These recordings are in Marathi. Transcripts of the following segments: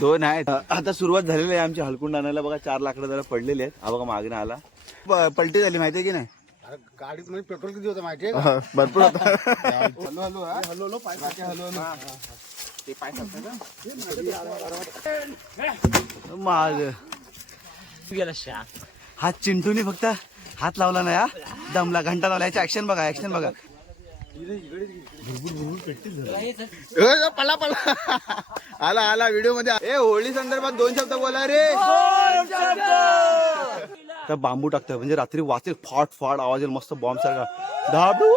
2 आहेत. आता सुरुवात झालेली आहे आमची हलकुंड आणायला. बघा 4 लाकडं जरा पडलेले आहेत. हा बघा मागणं आला, पलटी झाली माहितीये की नाही. गाडीत मध्ये पेट्रोल किती होतं माहितीये? भरपूर होता. हॅलो हॅलो हॅलो हॅलो पाय ते पाय माग हा चिंटूनी फक्त हात लावला ना, या दमला, घंटा लावला. याची ऍक्शन बघा, ऍक्शन बघा. पला पला आला आला व्हिडिओ मध्ये. ए होळी संदर्भात 2 शब्द बोला रे. तर बांबू टाकतोय म्हणजे रात्री वाचेल, फाट फाट आवाज येईल मस्त बॉम्ब सारखा. धाबू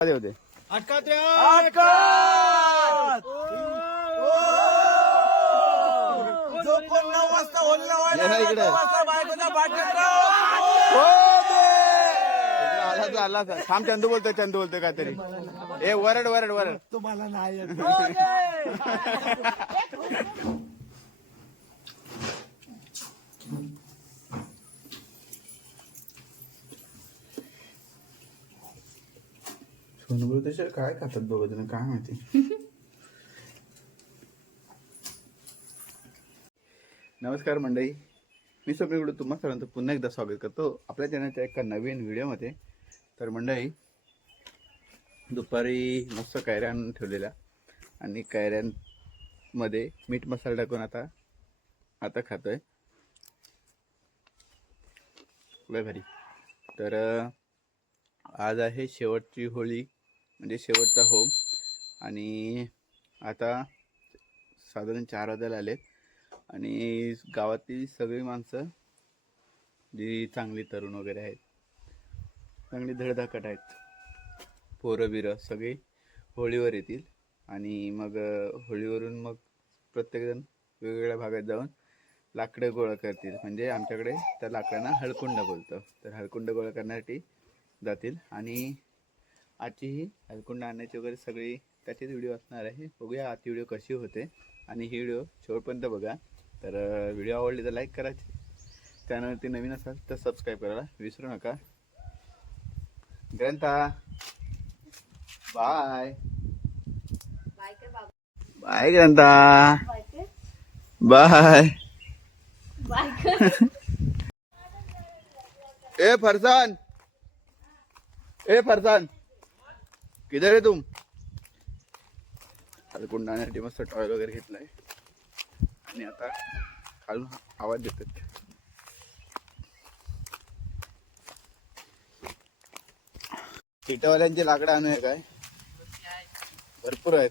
होते आला थांब. चंदू बोलतोय काहीतरी. ए वरड वरड वरड. तुम्हाला नाही सोनू त्याच्या काय खातात बघा त्यांना काय माहिती. नमस्कार मंडळी, मी सगळीकडे तुम्हा सर्वांचं पुन्हा एकदा स्वागत करतो आपल्या चॅनलच्या एका नवीन व्हिडिओमध्ये. तर मंडळी दुपारी मस्त कैऱ्या आणून ठेवलेल्या आणि कैऱ्यांमध्ये मीठ मसाला टाकून आता खातोय. लय भारी. तर आज आहे शेवटची होळी, म्हणजे शेवटचा होम. आणि आता साधारण 4 वाजायला आलेत आणि गावातील सगळी माणसं जी चांगली तरुण वगैरे आहेत, चांगली धडधाकट आहेत, पोरं बिरं सगळे होळीवर येतील. आणि मग होळीवरून मग प्रत्येकजण वेगवेगळ्या भागात जाऊन लाकडं गोळा करतील. म्हणजे आमच्याकडे त्या लाकडांना हळकुंड बोलतं. तर हळकुंड गोळा करण्यासाठी जातील. आणि आजची ही हळकुंड आणण्याची वगैरे सगळी त्याचीच व्हिडिओ असणार आहे. बघूया आजची व्हिडिओ कशी होते आणि ही व्हिडिओ शेवटपर्यंत बघा. तर व्हिडिओ आवडली तर लाईक करा, चॅनलवरती नवीन असाल तर सबस्क्राईब करायला विसरू नका. Grantha bye bye. Grantha bye. ए फरसान किधर है तुम. हळकुंड आणण्यासाठी मस्त टॉयल वगैरे घेतलाय आणि आता खालून आवाज देतात. इटावाल्यांचे लाकडं आणूया काय, भरपूर आहेत.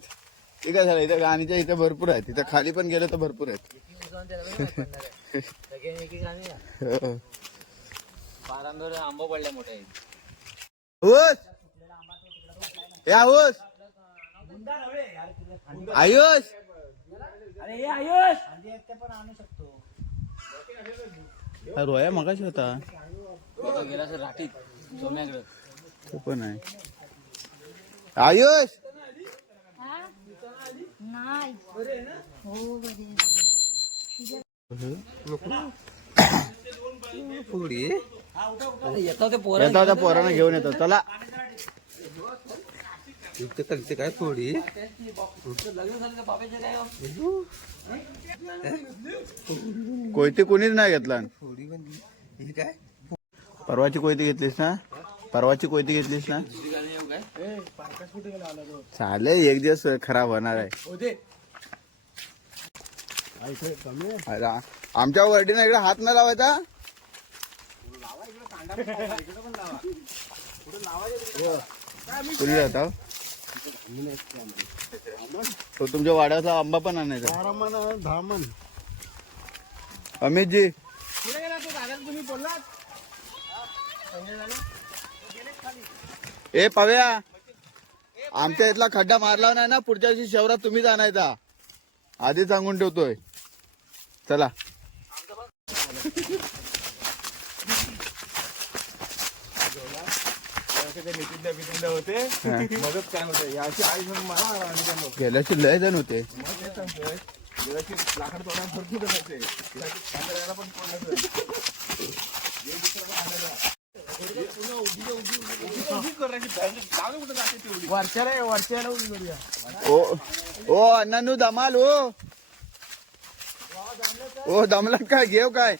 ठीक आहे झालं. इथं गाणीच्या इथे भरपूर आहेत. इथं खाली पण गेलं तर भरपूर आहेत. आंबा पडल्या मोठे आयुष आयुष रोया मगाशी होता गेला सर राठीत सोम्याकडे. तो पण आहे. आयुष येता पोरांना घेऊन येतो. चला काय थोडी कोयती कोणीच नाही घेतला. परवाची कोयती घेतलीस ना, चालेल. एक दिवस खराब होणार आहे. आमच्या वर्डीनं इकडे हात न लावायचा. कुणी जाता तो तुमच्या वाड्याचा आंबा पण आणायचा. अमित जी ए पव्या, आमच्या इथला खड्डा मारला नाही ना, पुढच्या दिवशी शहरात तुम्हीच आणायचा. आधी सांगून ठेवतोय. चला होते मदत काय होते याची आई मला गेल्याचे लय जण होते. लाकड तोडायला भरपूर करायचे कांद्याला पण वर्षाला उभी करूया. ओ अण्णांनो धमाल ओ दमला काय घेऊ काय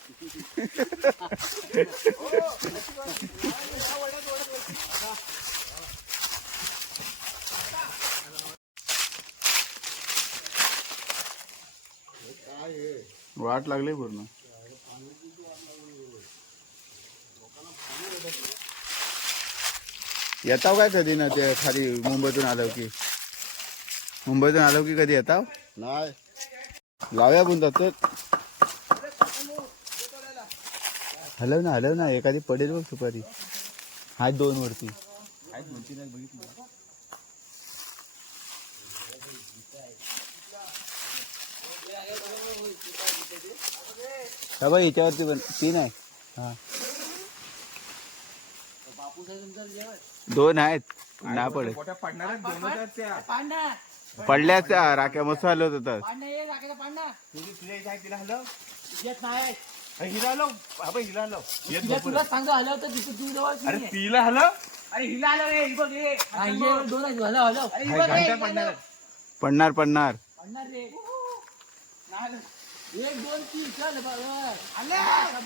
वाट लागली पूर्ण. येताव काय कधी ना ते खाली मुंबईतून आलो की कधी येताव नाही लाव्या बोलतात हलव ना एखादी पडेल बघ सुपारी. हात 2 वरती हा बघ याच्यावरती पण 3 आहे. हा 2 आहेत ना पडेल पडल्याच त्या राख्या मस्त हलवत होतात. हिला हलव हिला हलव तुला सांगतो हलव अरे तिला हलव अरे हिला हलव रे बघ हे दोन हलव पडणार पडणार रे 1 2 3 चल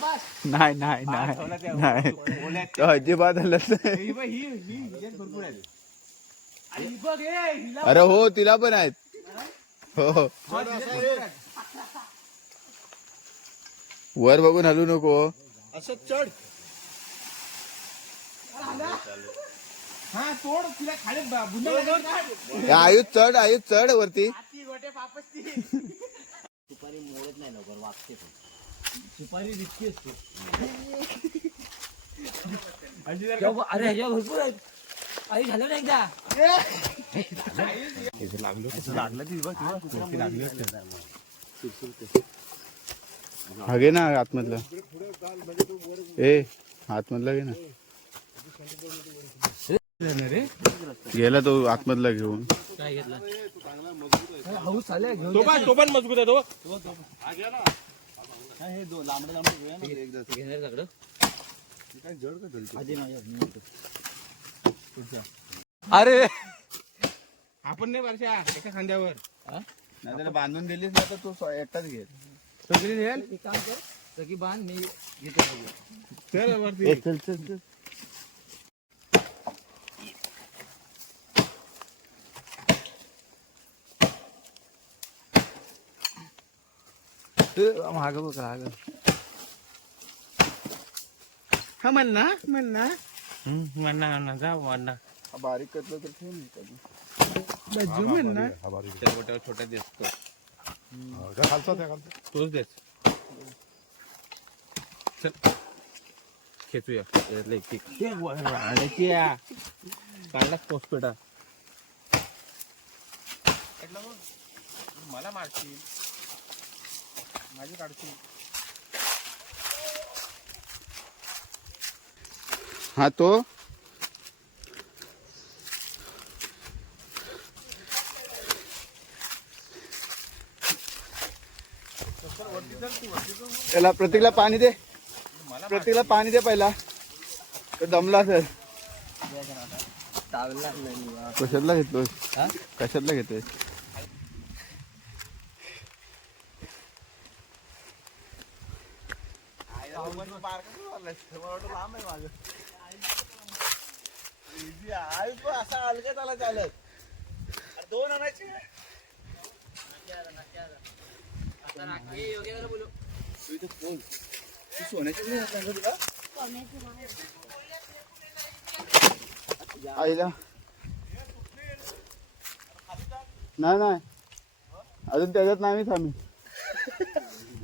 बस. नाही तो अजिबात हलत नाही. भरपूर आहे. अरे हो तिला पण आहेत. हो वर बघून हलू नको. असं चढ हा तोड तिला खाली आयुष चढ वरती. सुपारी मोडत नाही लवकर वागते सुपारी रिस्की असते. अरे ह्याच्या भरपूर आहेत. आई झालं ना एकदा हा घे ना आतमधलं आतमधला घे ना. गेला तो आतमधला घेऊन. काय घेतला तो पण मजबूत आहे तो. अरे आपण नाही वर्षा एका खांद्यावर नाही त्याला बांधून दिलीस ना तर तू एकटाच घे. सगळी नेल एक काम कर सगळी बांध मी घेतो चल वरती चल माग बघ राग. हा म्हणना जा म्हणना बारीक कटलं तर ठेव बज्जू म्हणना छोटा दिसतो तोच देस. चल खेचूया काढला पोस्टपेटा मला मारशील माझी काढशील. हा तो त्याला प्रतीकला पाणी दे. प्रतीकला पाणी दे पहिला. तो दमला सर. कशातला घेतलोय कशातला घेतोय. असा अलगत आला चालत 2 आणायचे. आईला नाही अजून त्याच्यात नाही आम्ही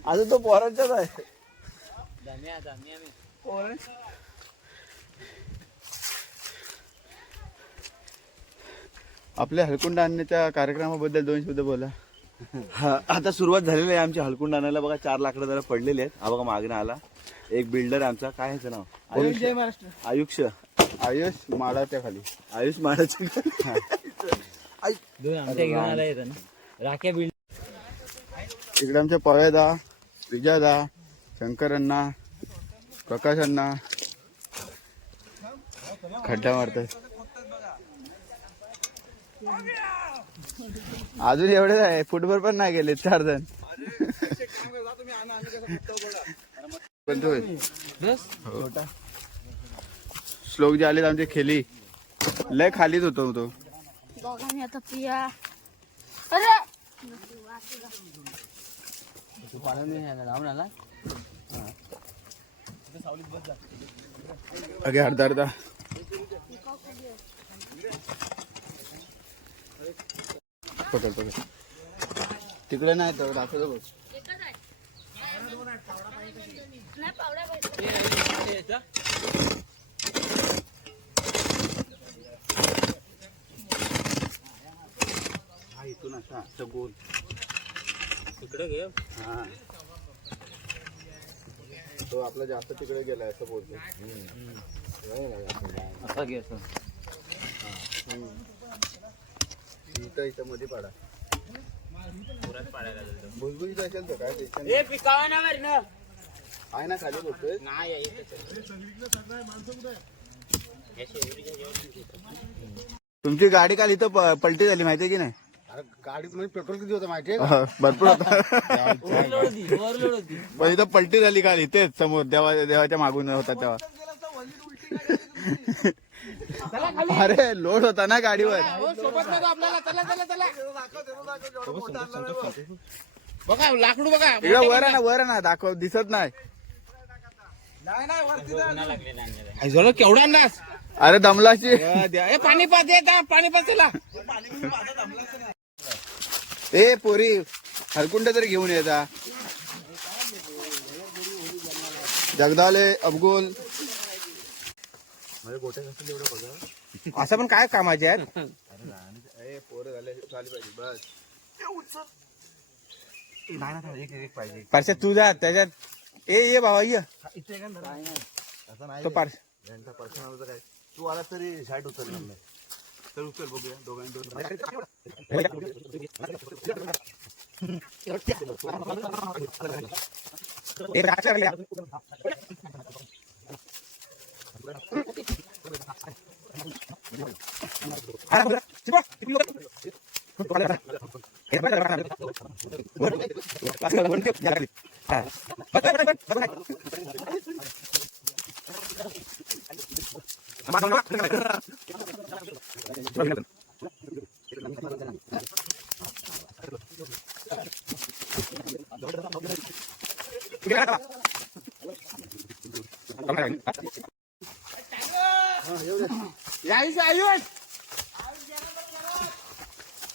अजून तो पोरांच्याच आहे. आपल्या हलकुंड आणण्याच्या कार्यक्रमाबद्दल 2 शब्द बोला. हा आता सुरुवात झालेली आहे आमची हलकुंड आणायला. बघा 4 लाकडं जरा पडलेले आहेत. हा बघा मागणं आला एक बिल्डर आमचा. काय ह्याचं नाव आयुष माडाच्या खाली. आयुष माडाचे 2 आमच्या घेऊन आला येतं ना राख्या बिल्ड इकडे आमच्या पव्यादा, विजयादा, शंकरांना, प्रकाशांना खड्डा मारतात. अजून एवढे आहे, फुटबॉल पण नाही गेले 4 जण. श्लोक जे आलेत आमचे खेली लय खालीच होतो तो. दोघांनी आता पिया. अरे अगे अर्धा पकड तिकडे नाही तर दाखवतो बघ. नाही पावड्या पाहिजे. हा इथून असा गोल तिकडे घे. हा तो आपला जास्त तिकडे गेलाय असं बोलतो. असा घे असं. इथं मध्ये पाडा. भुसभुशीत असेल तर काय टेन्शन ए पिकावा ना वर ना. आहे ना खाली बोलतोय. नाही तुमची गाडी काल इथं पलटी झाली माहितीये की नाही? गाडीत म्हणजे पेट्रोल किती होतं माहितीये भरपूर होता. ओव्हरलोड होती. पण इथं पलटी झाली काल इथेच समोर देवाच्या मागून होता तेव्हा. अरे लोड होता ना गाडीवर. बघा लाकडू बघा. इकडे वर आहे ना दाखव दिसत नाही. केवढा अंदाज. अरे दमलाची. पाणी पाणी पाचला. ए पोरी हरकुंड तरी घेऊन येता. जगदाले अबगोल असं पण काय कामाचे आहेत. पोरं झाले झाली पाहिजे बस. परशा तू जा त्याच्यात. ये बाबा ये तो पार्श. काय तू आला तरी शाईट उचलणार नाही. तर उचल बघूया दोघांनी दोन.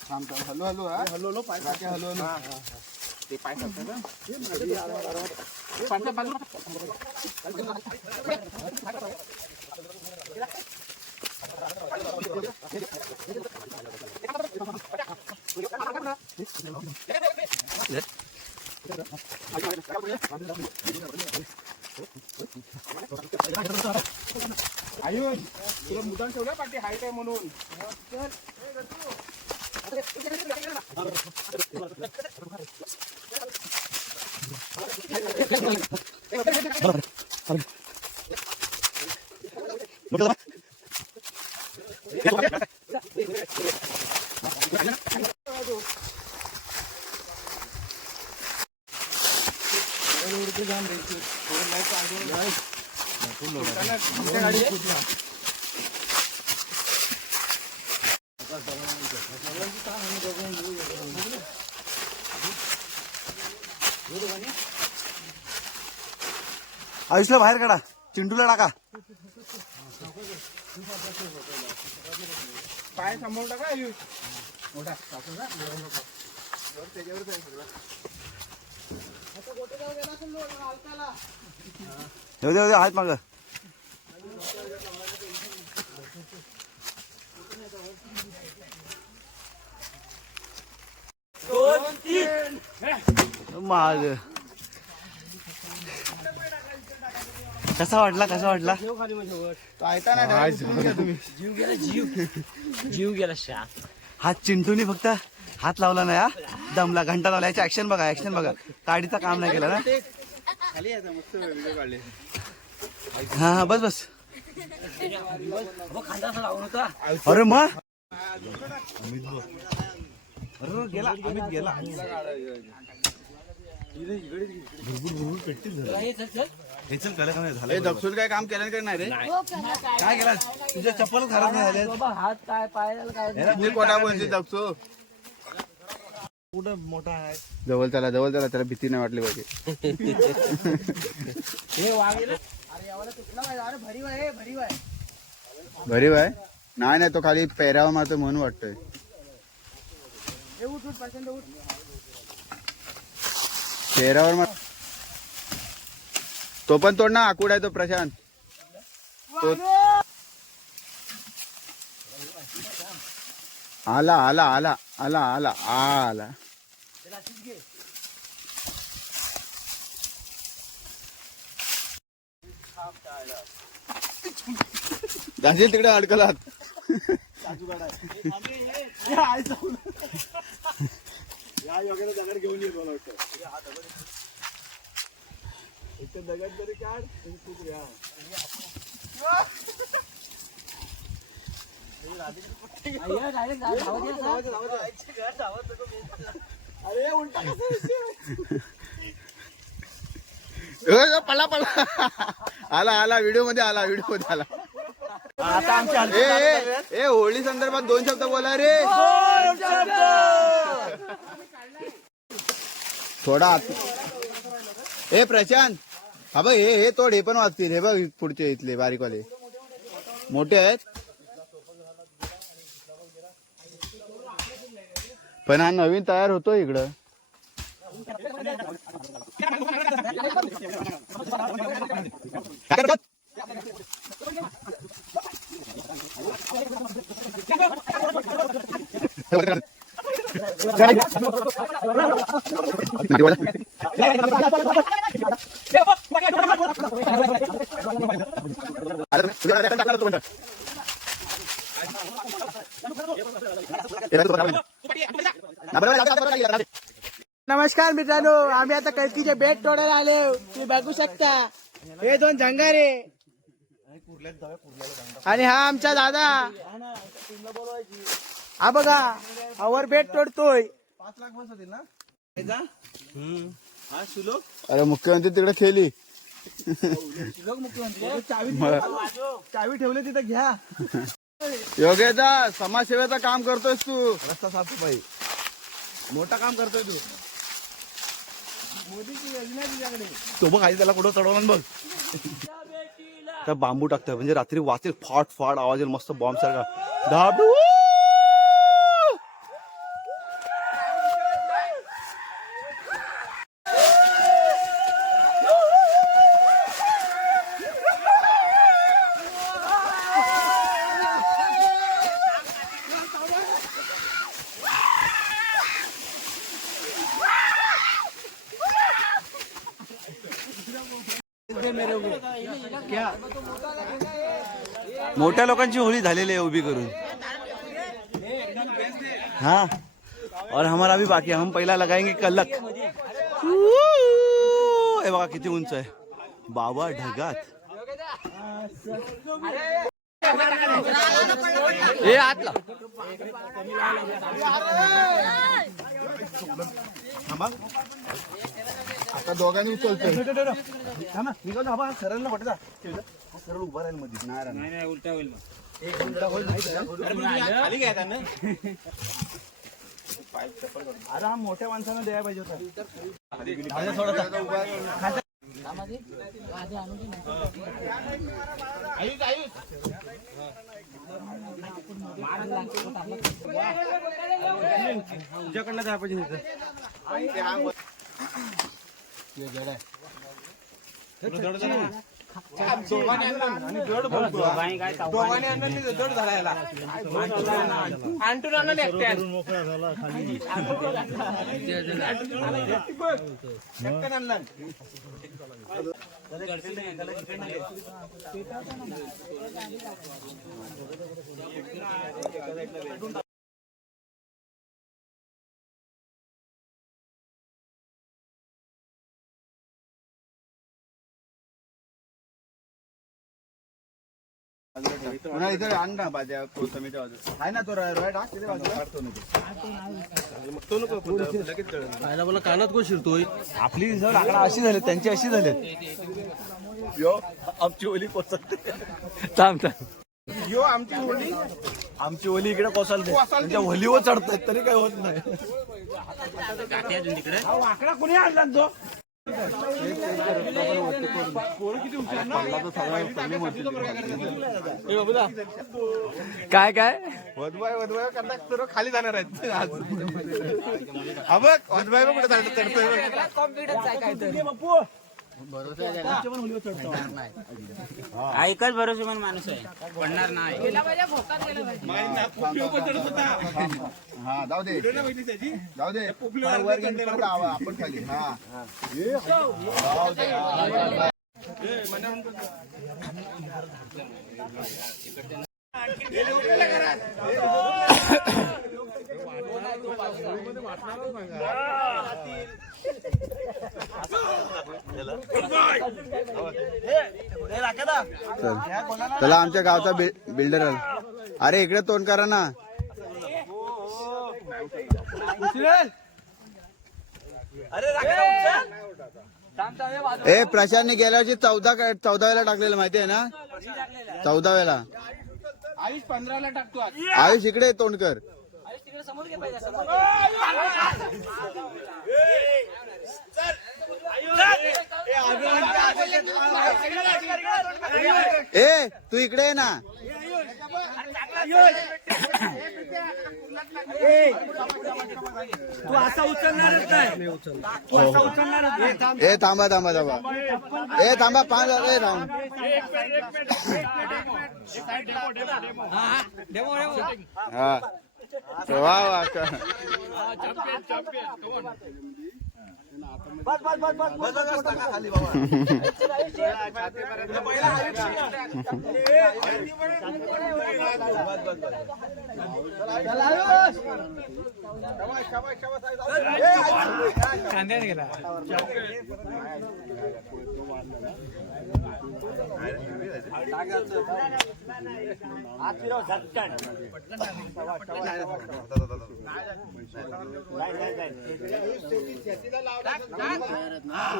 हॅलो हॅलो हॅलो पाय हॅलो हॅलो. ते पाय आयुष तुला मुद्दाम ठेवलं पाठी हाईट आहे म्हणून. आयुषला बाहेर काढा. चिंटूला टाका. पाय सांभाळून टाका आयुष. मोठा येऊ दे हात माग. माग कसा वाटला जीव गेला शा. हा चिंटूनी फक्त हात लावला ना या दमला घंटा लावला. याची ऍक्शन बघा, ऍक्शन बघा. काडीचं काम नाही केलं ना. खाली यायचा मस्त व्हिडिओ काढले. हा हा बस बस. खांदा लावून होता. अरे मग हे दक्षुल काय काम केलं का नाही रे? काय केलं तुझ्या चप्पल खराब नाही झाले. बाबा हात काय पायाला काय मी कोणा बोलते दक्षू? कुठं मोठा आहे. जवळ चला त्याला भीती नाही वाटली पाहिजे. भरीव आहे? नाही तो खाली पेहरावा मारतो म्हणून वाटतोय. पेहरावर मार. तो पण तोड ना, आकुड आहे तो प्रशांत. तो आला आला आला आला आला आला. जाशील तिकडे अडकलात. दगड घेऊन येतो दगड तरी काढ. अरे उलटा पळा पळा. आला व्हिडिओ मध्ये आला. आता आमच्या ए होळी संदर्भात 2 शब्द बोला रे. थोडा ए प्रशांत, हा बघ हे तोड. हे पण वाचतील. हे बघ पुढचे इथले बारीकवाले मोठे आहेत. पण हा नवीन तयार होतो इकडं. नमस्कार मित्रांनो, आम्ही आता कळकीचे बेट तोडायला आले. तुम्ही बघू शकता हे 2 झंगारे आणि हा आमचा दादा. हा बघा आवर बेट तोडतोय. 5 लाख बस होतील ना. हा सुलोक अरे मुख्यमंत्री तिकडे खेळली. चावी ठेवली तिथं घ्या. योग्यता समाजसेवेचं काम करतोयस तू. रस्ता साफसफाई मोठा काम करतोय तू. मोदीची योजना तुझ्याकडे. तो बघ आई त्याला कुठं चढवलं बघ. त्या बांबू टाकतोय म्हणजे रात्री वाचेल. फाट फाट आवाज येईल मस्त बॉम्ब सारखा. धाबू मोठ्या लोकांची होळी झालेली आहे उभी करून. हाँ और हमारा भी बाकी है. हम पहिला लगाएंगे कलक. हे बघा किती उंच आहे. बाबा ढगात. ए आतला आता दोघांनी उचलतोय. सरळ वाटत सरळ उभा राहील मध्ये. नाही उलटा होईल. अरे हा मोठ्या माणसानं द्यायला पाहिजे तुझ्याकडनं द्यायला पाहिजे. पुन्हा इथे आण ना बाजा कोथमीच्या बाजूला आहे ना तो रोया टाक तिथे बाजूला मला कानात कोण शिरतोय आपली लाकडा अशी झाली त्यांची अशी झाली यो आमची ओली कोसळते यो आमची ओली इकडे कोसळते त्यांच्या ओलीवर चढतायत तरी काही होत नाही आकडा कोणी आणला तो काय काय वधवाय करता सर्व खाली जाणार आहेत हा बघ वधवाय कुठे चढतोय ऐकच भरोसेमंद माणूस आहे पडणार नाही हा जाऊ दे वर गेली तर आपण खाली हा जाऊ दे. चला आमच्या गावचा बिल्डर आला. अरे इकडे तोंड करा ना. ए प्रशांतने गेल्या वर्षी 14 वेळा टाकलेलं माहिती आहे ना 14 वेळा. आयुष 15ला टाकतो आयुष इकडे तोंड कर. ए तू इकडे ये ना. तू असा उचलणारच नाही ए थांबा ए थांबा 5 ए थांब. हा वा वा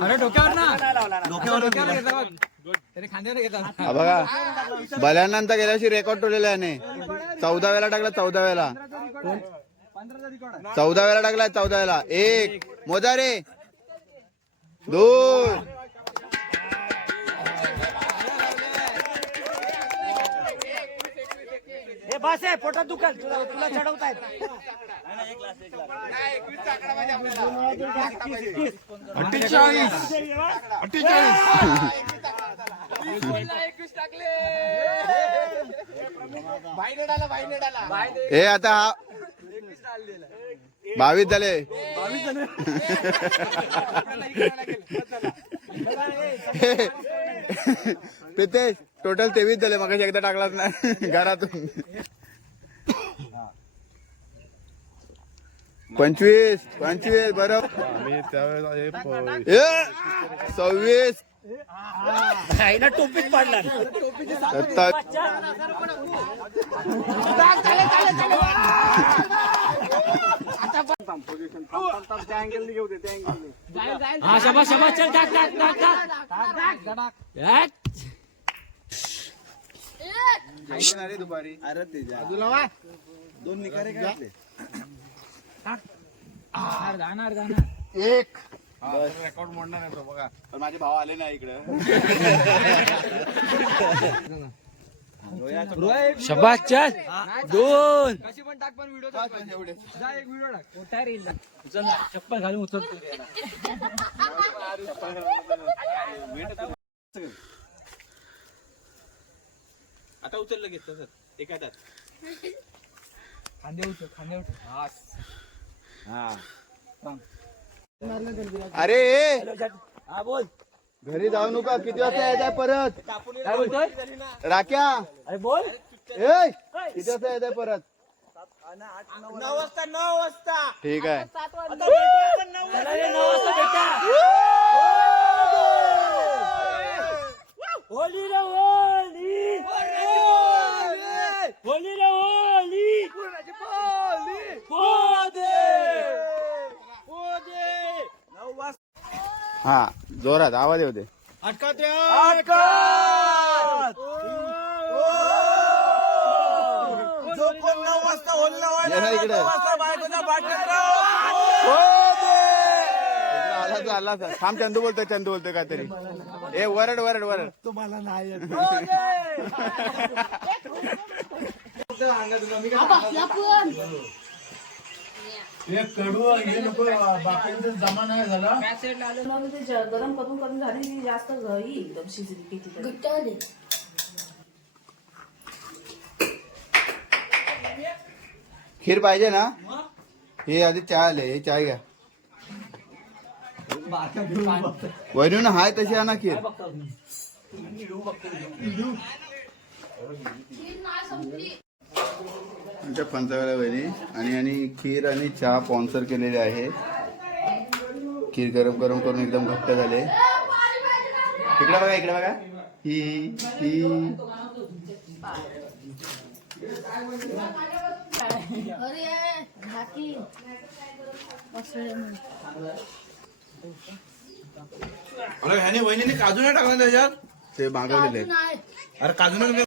अरे डोक्यावर ना हा बघा बल्यानंतर गेल्याशी रेकॉर्ड ठेवलेला आहे 14 वेळा टाकला 14 वेळा 14 वेळा टाकला 14 वेळा. 1 मोजा रे 2 हे बस आहे पोटात दुकान तुला चढवतायत. 48 हे आता 22 झाले. प्रितेश टोटल 23 झाले. मग एकदा टाकलाच नाही घरातून. 25 बरोबर. 26 टोपीत पडला हा शबाश चल टाक. दुपारी दोन निकारे घातले. जाणार एक रेकॉर्ड मोडणार आहे तो बघा. पण माझे भाव आले नाही इकडे. शबाश चल 2 चप्पल घालून उचलतो. आता उचललं घेतलं एका खांदे उचल अरे हा बोल. घरी जाऊ नका. किती वाजता यायचंय परत. काय बोलतोय राख्या अरे बोल. ए किती वाजता यायचंय परत. 9 वाजता ठीक आहे. 9 वाजता भेटा. होली रे होली. हा जोरात आवाज येऊ दे. ये ना इकडे. आला थांब. चंदू बोलतोय काहीतरी. ए वरड वरड वरड. तुम्हाला नाही येत. गरम करून झाली की जास्त एकदम शिजली किती घट्ट आले. खीर पाहिजे ना. हे आधी चहा आले. हे चाय घ्या. वरून हाय तशी आणा खीर. आमच्या पंचावल्या वहिनी आणि खीर आणि चहा स्पॉन्सर केलेले आहे. खीर गरम गरम करून एकदम घट्ट झाले. इकडे बघा ही अरे झाकी अरे ह्याने वहिनीने काजू नाही टाकला त्याच्यात. ते मागवलेले आहेत. नाही अरे काजू नाही